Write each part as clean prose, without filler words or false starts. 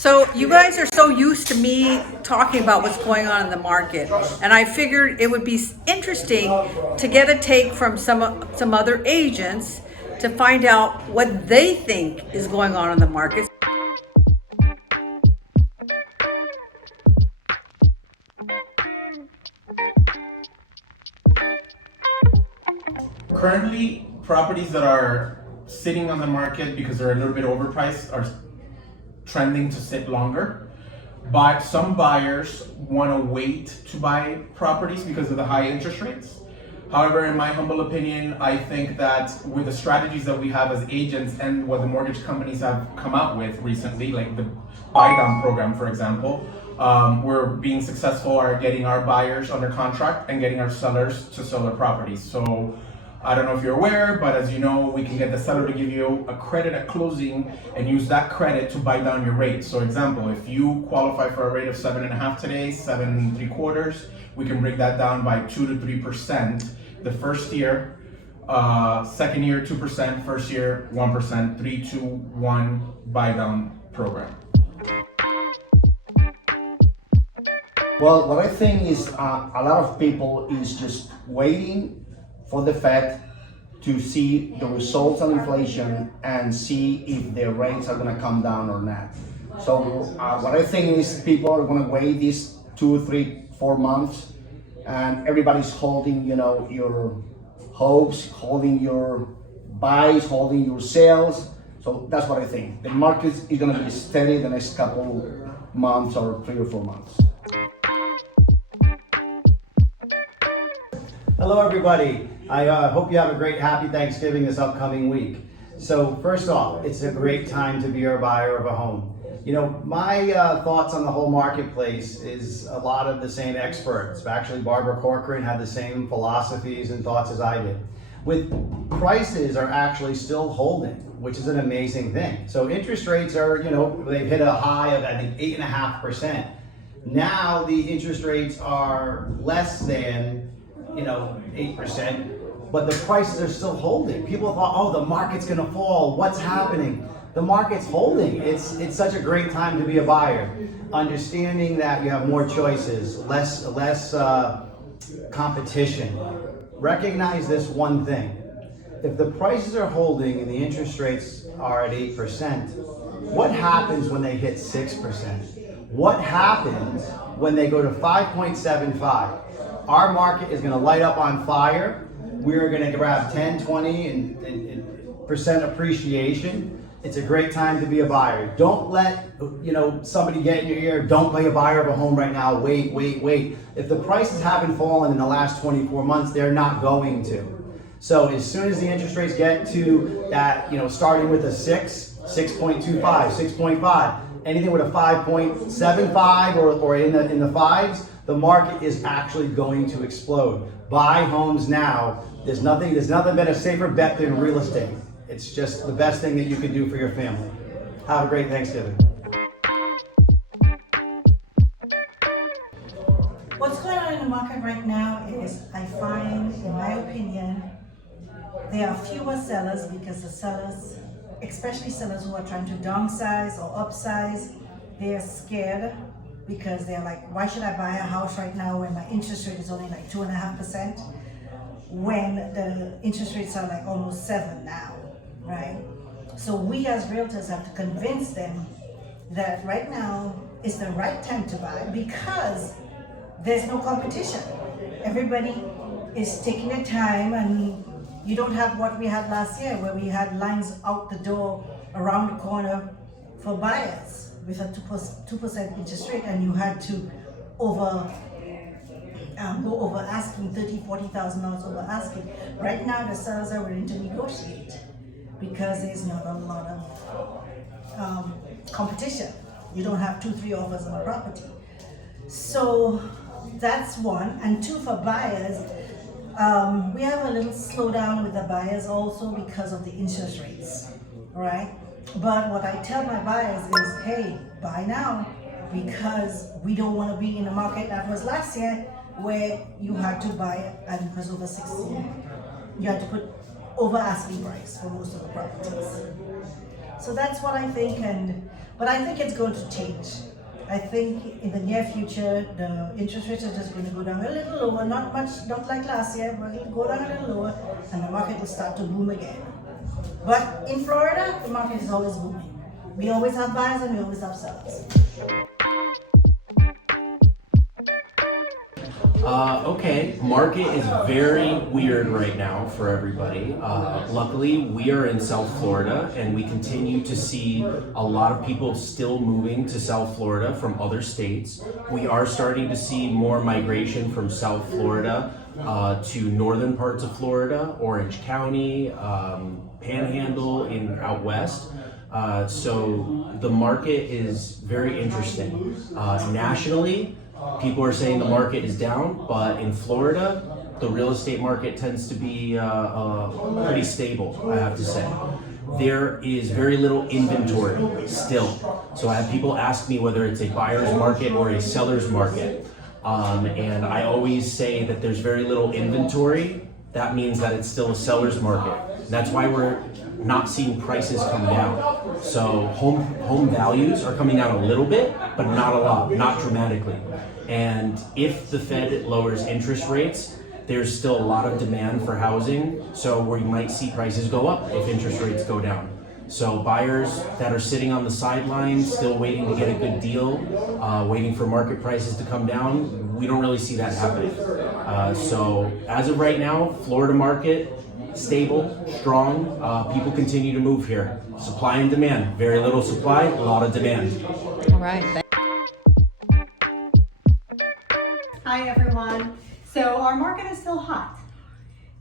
So you guys are so used to me talking about what's going on in the market, and I figured it would be interesting to get a take from some other agents to find out what they think is going on in the market. Currently, properties that are sitting on the market because they're a little bit overpriced are trending to sit longer. But some buyers want to wait to buy properties because of the high interest rates. However, in my humble opinion, I think that with the strategies that we have as agents and what the mortgage companies have come out with recently, like the buy down program, for example, we're being successful at getting our buyers under contract and getting our sellers to sell their properties. So I don't know if you're aware, but as you know, we can get the seller to give you a credit at closing and use that credit to buy down your rate. So example, if you qualify for a rate of 7.5 today, 7.75, we can bring that down by 2 to 3% the first year, second year 2%, first year 1%, 3, 2, 1 buy down program. Well, what I think is a lot of people is just waiting for the Fed to see the results on inflation and see if the rates are going to come down or not. So what I think is people are going to wait these 2, 3, 4 months, and everybody's holding, your hopes, holding your buys, holding your sales. So that's what I think. The market is going to be steady the next couple months or 3 or 4 months. Hello everybody. I hope you have a great, happy Thanksgiving this upcoming week. So first off, it's a great time to be a buyer of a home. My thoughts on the whole marketplace is a lot of the same experts. Actually, Barbara Corcoran had the same philosophies and thoughts as I did. With prices are actually still holding, which is an amazing thing. So interest rates are, they've hit a high of, I think, 8.5%. Now the interest rates are less than 8%, but the prices are still holding. People thought, oh, the market's gonna fall. What's happening? The market's holding. It's such a great time to be a buyer. Understanding that you have more choices, less competition. Recognize this one thing. If the prices are holding and the interest rates are at 8%, what happens when they hit 6%? What happens when they go to 5.75? Our market is going to light up on fire. We're going to grab 10, 20, and percent appreciation. It's a great time to be a buyer. Don't let somebody get in your ear. Don't be a buyer of a home right now. Wait. If the prices haven't fallen in the last 24 months, they're not going to. So as soon as the interest rates get to that, starting with a 6, 6.25, 6.5, anything with a 5.75 or in the fives, the market is actually going to explode. Buy homes now. There's nothing been a safer bet than real estate. It's just the best thing that you can do for your family. Have a great Thanksgiving. What's going on in the market right now is, I find, in my opinion, there are fewer sellers because the sellers, especially sellers who are trying to downsize or upsize, they're scared because they're like, why should I buy a house right now when my interest rate is only like 2.5%, when the interest rates are like almost 7 now, right? So we as realtors have to convince them that right now is the right time to buy because there's no competition. Everybody is taking their time, and you don't have what we had last year where we had lines out the door around the corner for buyers with a 2% interest rate, and you had to go over asking, $30,000, $40,000 over asking. Right now the sellers are willing to negotiate because there's not a lot of competition. You don't have 2, 3 offers on a property. So that's one. And two, for buyers, we have a little slowdown with the buyers also because of the interest rates, right? But what I tell my buyers is, hey, buy now, because we don't want to be in a market that was last year where you had to buy and it was over 16. You had to put over asking price for most of the properties. So that's what I think, but I think it's going to change. I think in the near future, the interest rates are just going to go down a little lower, not much, not like last year, but it'll go down a little lower, and the market will start to boom again. But in Florida, the market is always booming. We always have buyers and we always have sellers. Okay, market is very weird right now for everybody. Luckily, we are in South Florida and we continue to see a lot of people still moving to South Florida from other states. We are starting to see more migration from South Florida to northern parts of Florida, Orange County, Panhandle in out west. So the market is very interesting. Nationally, people are saying the market is down, but in Florida, the real estate market tends to be pretty stable, I have to say. There is very little inventory still. So I have people ask me whether it's a buyer's market or a seller's market. And I always say that there's very little inventory. That means that it's still a seller's market. And that's why we're not seeing prices come down. So home values are coming down a little bit, but not a lot, not dramatically. And if the Fed lowers interest rates, there's still a lot of demand for housing, so we might see prices go up if interest rates go down. So buyers that are sitting on the sidelines, still waiting to get a good deal, waiting for market prices to come down, we don't really see that happening. So as of right now, Florida market, stable, strong, people continue to move here. Supply and demand, very little supply, a lot of demand. All right. Hi everyone. So our market is still hot.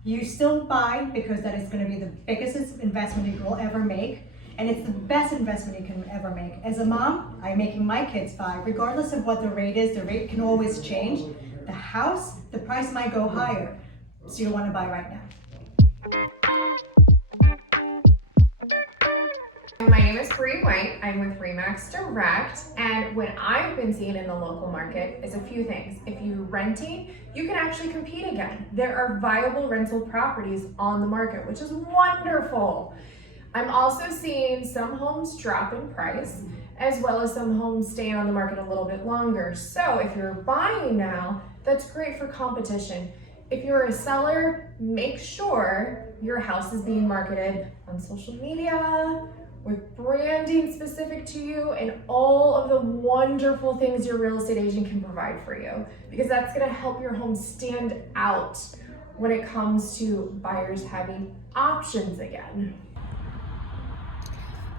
You still buy because that is going to be the biggest investment you will ever make, and it's the best investment you can ever make. As a mom, I'm making my kids buy. Regardless of what the rate is, the rate can always change. The house, the price might go higher, so you want to buy right now. My name is Bri White. I'm with Remax Direct, and what I've been seeing in the local market is a few things. If you're renting, you can actually compete again. There are viable rental properties on the market, which is wonderful. I'm also seeing some homes drop in price, as well as some homes staying on the market a little bit longer. So if you're buying now, that's great for competition. If you're a seller, make sure your house is being marketed on social media, with branding specific to you, and all of the wonderful things your real estate agent can provide for you, because that's going to help your home stand out when it comes to buyers having options again.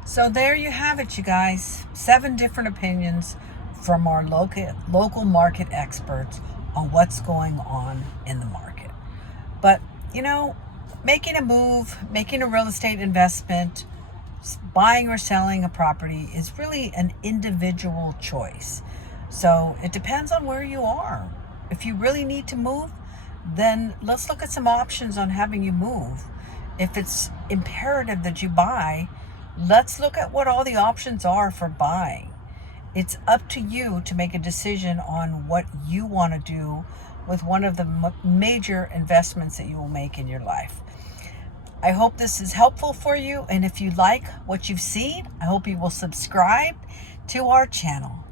So there you have it, you guys. 7 different opinions from our local market experts on what's going on in the market. But, you know, making a move, making a real estate investment, buying or selling a property is really an individual choice. So it depends on where you are. If you really need to move, then let's look at some options on having you move. If it's imperative that you buy, let's look at what all the options are for buying. It's up to you to make a decision on what you want to do with one of the major investments that you will make in your life. I hope this is helpful for you, and if you like what you've seen, I hope you will subscribe to our channel.